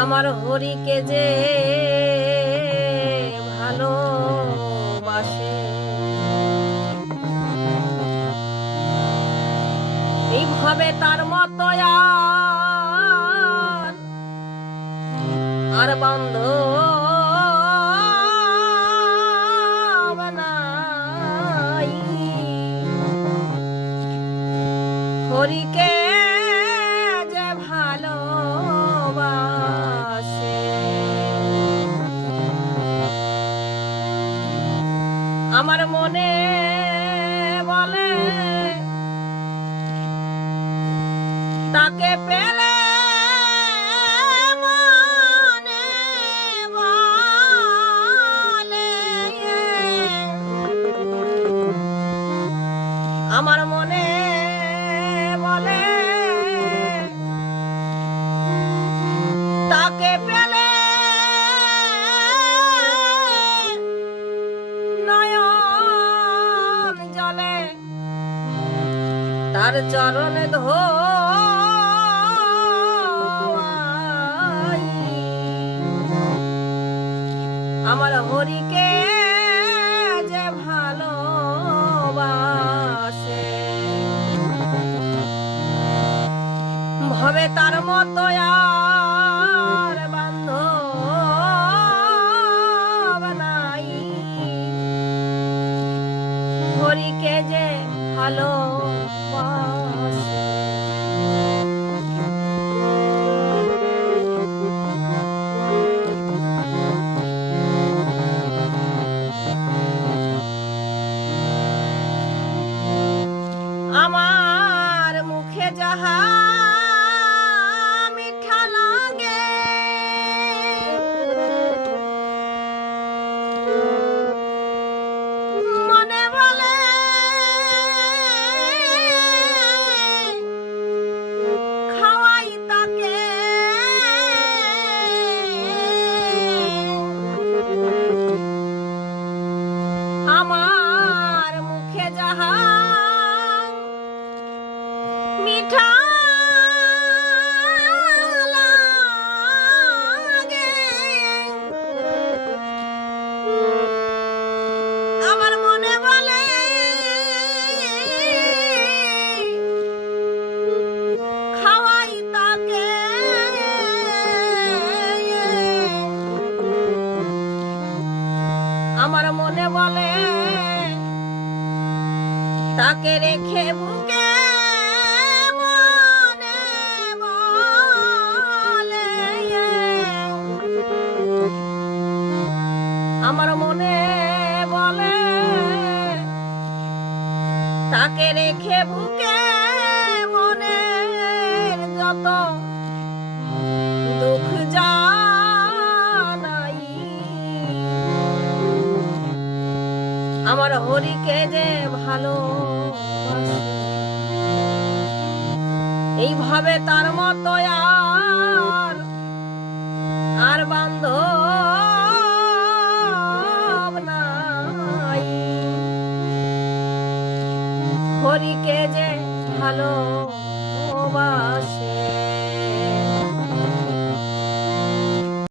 আমার হরিকে যে ভালোবাসে। এইভাবে তার মতো আর বন্ধ হরিকে আমার মনে বলে তাকে পেলে আমার তার চরণ ধোয়াই। আমার হরিকে যে ভালোবাসে। ভবে তার মতো আর বান্ধব নাই। হরিকে যে ভালোবাসে। আমার মনে বলে তাকে রেখে বুকে আমার মনে বলে তাকে রেখে বুকে আমার হরিকে যে ভালো এইভাবে তার মতো আর আর বান্ধব নাই। হরিকে যে ভালোবাসে।